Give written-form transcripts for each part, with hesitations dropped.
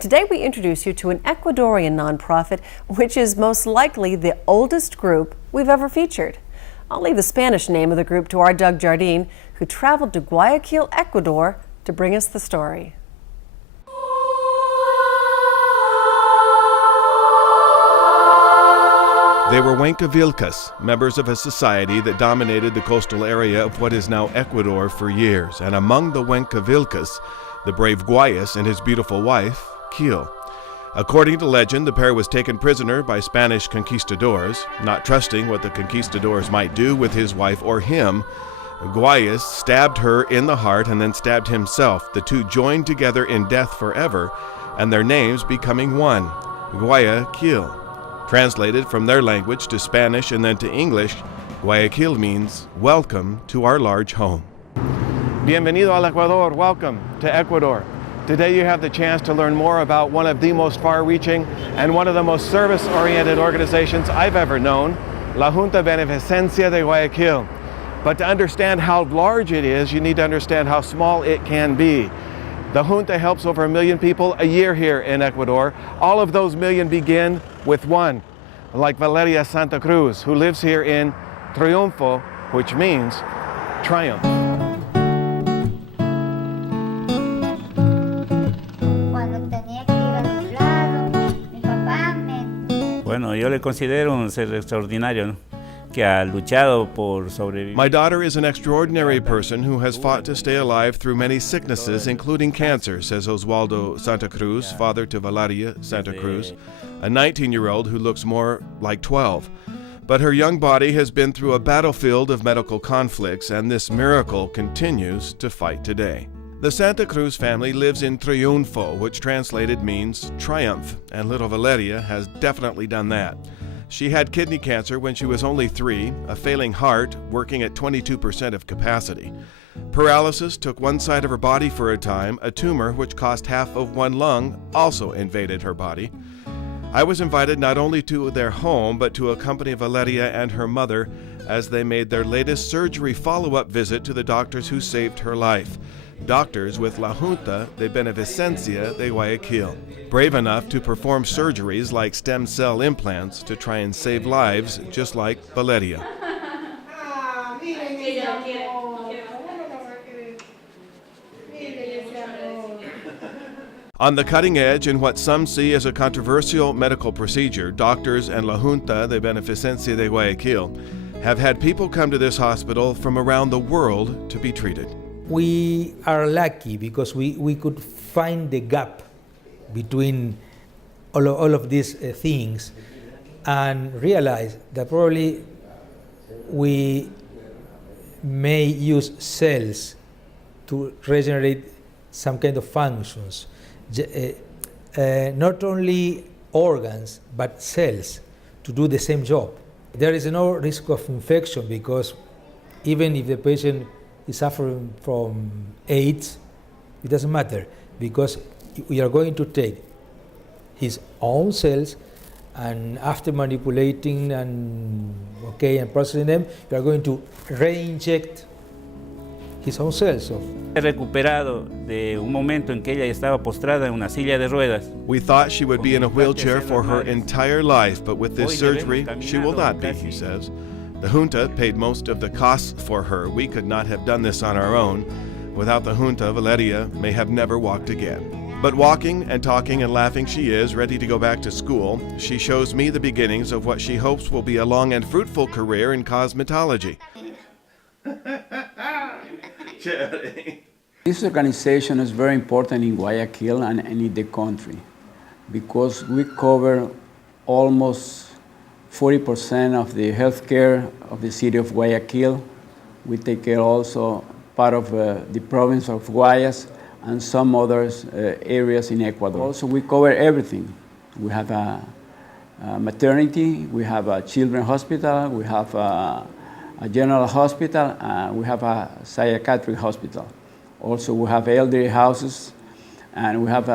Today we introduce you to an Ecuadorian nonprofit, which is most likely the oldest group we've ever featured. I'll leave the Spanish name of the group to our Doug Jardine, who traveled to Guayaquil, Ecuador, to bring us the story. They were Huancavilcas, members of a society that dominated the coastal area of what is now Ecuador for years. And among the Huancavilcas, the brave Guayas and his beautiful wife, Quil. According to legend, the pair was taken prisoner by Spanish conquistadors. Not trusting what the conquistadors might do with his wife or him, Guayas stabbed her in the heart and then stabbed himself. The two joined together in death forever, and their names becoming one, Guayaquil. Translated from their language to Spanish and then to English, Guayaquil means, welcome to our large home. Bienvenido al Ecuador, welcome to Ecuador. Today you have the chance to learn more about one of the most far-reaching and one of the most service-oriented organizations I've ever known, La Junta Beneficencia de Guayaquil. But to understand how large it is, you need to understand how small it can be. The Junta helps over 1 million people a year here in Ecuador. All of those million begin with one, like Valeria Santa Cruz, who lives here in Triunfo, which means triumph. Bueno, yo le considero un ser extraordinario, ¿no? Que ha luchado por sobrevivir. My daughter is an extraordinary person who has fought to stay alive through many sicknesses, including cancer, says Oswaldo Santa Cruz, father to Valeria Santa Cruz, a 19-year-old who looks more like 12. But her young body has been through a battlefield of medical conflicts, and this miracle continues to fight today. The Santa Cruz family lives in Triunfo, which translated means triumph, and little Valeria has definitely done that. She had kidney cancer when she was only 3, a failing heart working at 22% of capacity. Paralysis took one side of her body for a time. A tumor, which cost half of one lung, also invaded her body. I was invited not only to their home, but to accompany Valeria and her mother as they made their latest surgery follow-up visit to the doctors who saved her life. Doctors with La Junta de Beneficencia de Guayaquil, brave enough to perform surgeries like stem cell implants to try and save lives, just like Valeria. On the cutting edge in what some see as a controversial medical procedure, doctors and La Junta de Beneficencia de Guayaquil have had people come to this hospital from around the world to be treated. We are lucky because we could find the gap between all of these things and realize that probably we may use cells to regenerate some kind of functions. Not only organs, but cells to do the same job. There is no risk of infection because even if the patient is suffering from AIDS, it doesn't matter because we are going to take his own cells and after manipulating and processing them, we are going to re-inject his own cells. He recuperado de un momento en que ella estaba postrada en una silla de ruedas. We thought she would be in a wheelchair for her entire life, but with this surgery, she will not be, he says. The Junta paid most of the costs for her. We could not have done this on our own. Without the Junta, Valeria may have never walked again. But walking and talking and laughing she is, ready to go back to school. She shows me the beginnings of what she hopes will be a long and fruitful career in cosmetology. This organization is very important in Guayaquil and in the country because we cover almost 40% of the healthcare of the city of Guayaquil. We take care also part of the province of Guayas and some other areas in Ecuador. Also, we cover everything. We have a maternity, we have a children's hospital, we have a general hospital, we have a psychiatric hospital. Also, we have elderly houses, and we have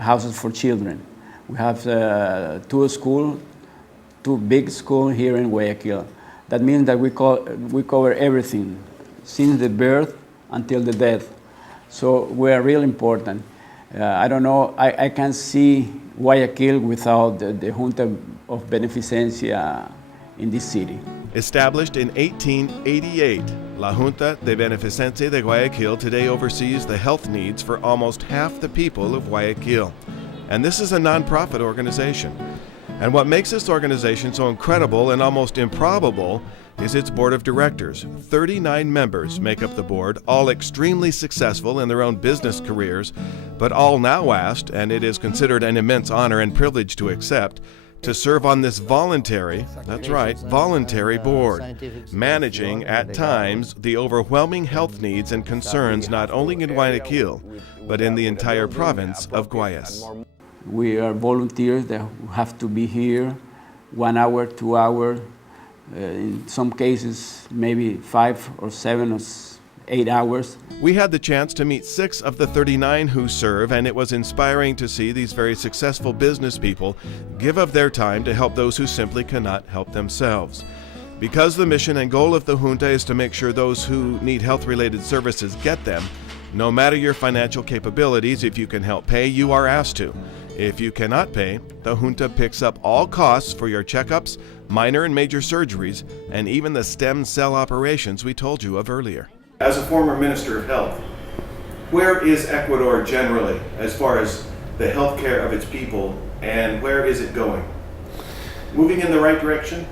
houses for children. We have two big schools here in Guayaquil. That means that we cover everything, since the birth until the death. So we are really important. I don't know, I can see Guayaquil without the Junta of Beneficencia in this city. Established in 1888, La Junta de Beneficencia de Guayaquil today oversees the health needs for almost half the people of Guayaquil. And this is a nonprofit organization. And what makes this organization so incredible and almost improbable is its board of directors. 39 members make up the board, all extremely successful in their own business careers, but all now asked, and it is considered an immense honor and privilege to accept, to serve on this voluntary, that's right, voluntary board, managing at times the overwhelming health needs and concerns not only in Guayaquil, but in the entire province of Guayas. We are volunteers that have to be here 1 hour, 2 hours, in some cases maybe 5 or 7 or 8 hours. We had the chance to meet 6 of the 39 who serve, and it was inspiring to see these very successful business people give of their time to help those who simply cannot help themselves. Because the mission and goal of the Junta is to make sure those who need health-related services get them, no matter your financial capabilities, if you can help pay, you are asked to. If you cannot pay, the Junta picks up all costs for your checkups, minor and major surgeries, and even the stem cell operations we told you of earlier. As a former Minister of Health, where is Ecuador generally as far as the health care of its people, and where is it going? Moving in the right direction?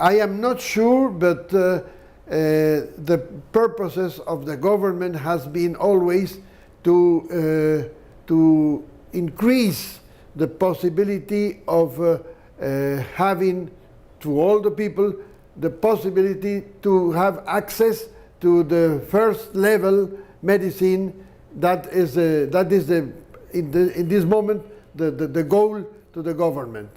I am not sure, but the purposes of the government has been always to increase the possibility of having to all the people the possibility to have access to the first level medicine. That is in this moment the goal to the government.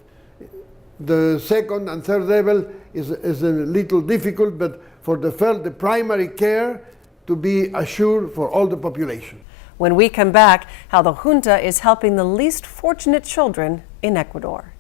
The second and third level is a little difficult, but for the primary care to be assured for all the population. When we come back, how the Junta is helping the least fortunate children in Ecuador.